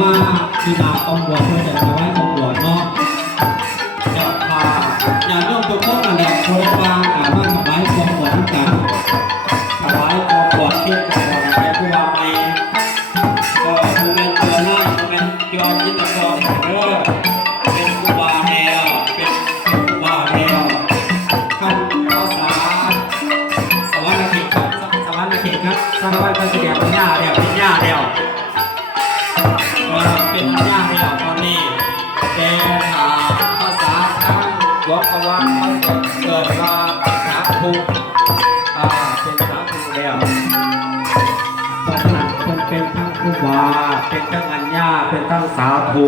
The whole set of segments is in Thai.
มาที่มาองบวชเพื่อจะถวายองบวชเนาะจะพาญาติโยมทุกคนนั่นแหละคนละบางมาถวายองบวชกันถวายองบวชเทียบกับอะไรผู้ว่าไม่ก็ผู้เป็นตัวน้อยผู้เป็นยอดจิตกรเด้อเป็นผู้ว่าแนวเป็นผู้ว่าแนวคำภาษาสวรรค์เขตครับสวรรค์เขตครับสวรรค์เขตเดียวเป็นหน้าเดียวเป็นหน้าเดียวเป็นหน้าเดียวตอนนี้เป็นภาษาทั้งวกวางเขาเกิดมาสาธุเป็นสาธุเดียวตอนนั้นเป็นทั้งผู้ว่าเป็นทั้งอัญญาเป็นทั้งสาธุ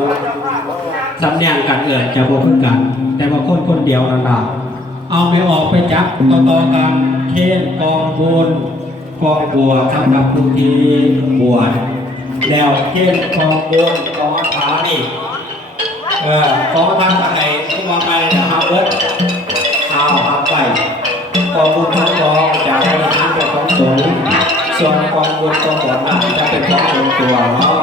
สำเนียงกันจะบวกกันแต่ว่าคนเดียวนั่นแหละเอาไปออกไปจับต่อกันเค้นกองบุญกองบัวทำกับผู้ที่บวชแล้วเค้นกองบุญกองฐานนี่กองทำอะไรที่มองไปนะครับเบิร์ดเอาเอาไปกองบุญทั้งกองจากบริหารเป็นของสงฆ์ส่วนกองบุญกองบวชนั้นจะเป็นของส่วนตัวเนาะ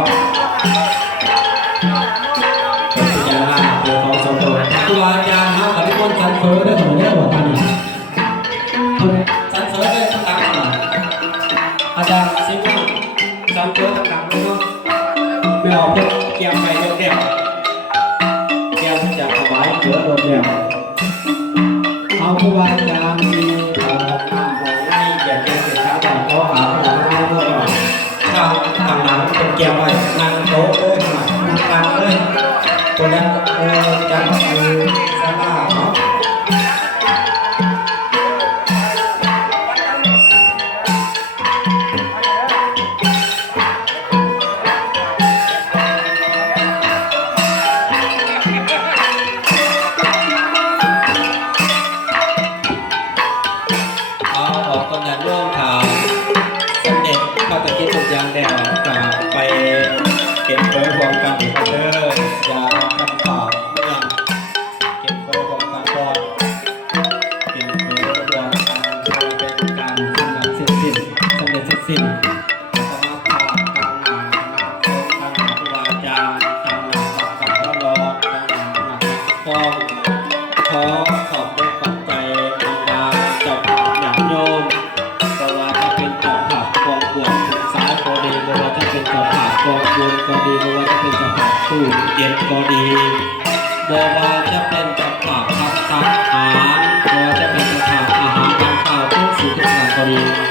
เป็นพิจารณาเป็นของส่วนตัวครูอาจารย์ครับกับทุกคนสันเสริญได้หมดแล้วท่านนี้สันเสริญได้ทั้งหลังอาจารย์สิว่าสันเสริญทั้งหลังเลยเนาะไม่ออกจะเกี่ยวไปเดียวเกี่ยวจะถวายเสือโดนเดียวเอาครูอาจารย์มีของน้ำของในอย่าเกี่ยวกับชาวบ้านเขาหาของเราเลยข้าวต่างหลังเป็นเกี่ยวไปนั่งโต๊ะเลยนั่งกลางเลยคนนั้นจะคือสลาเนาะข้าตะกี้ทุกอย่างแล้วจะไปเก็บเผยความกันอีกเด้อยาคำข่าวเรื่องเก็บเผยความกันก่อนเก็บเผยความกันเป็นการสำเร็จสิ้นสำเร็จสิ้นสมาธิทางหนังทางครูบาอาจารย์ทางหนังกับพระรอทางหนังฟ้องขอขอบด้วยปัจจัยบรรดาเจ้าภาพอย่างโยมเพราะว่าถ้าเป็นเจ้าภาพกองบวชสายก็ดีไม่ว่าจะเป็นเจ้าภาพกองบุญก็ดีไม่ว่าจะเป็นเจ้าภาพผู้เกียรติก็ดีไม่ว่าจะเป็นเจ้าภาพทำอาหารไม่ว่าจะเป็นเจ้าภาพอาหารทำข้าวทุกสิ่งทุกอย่างก็ดี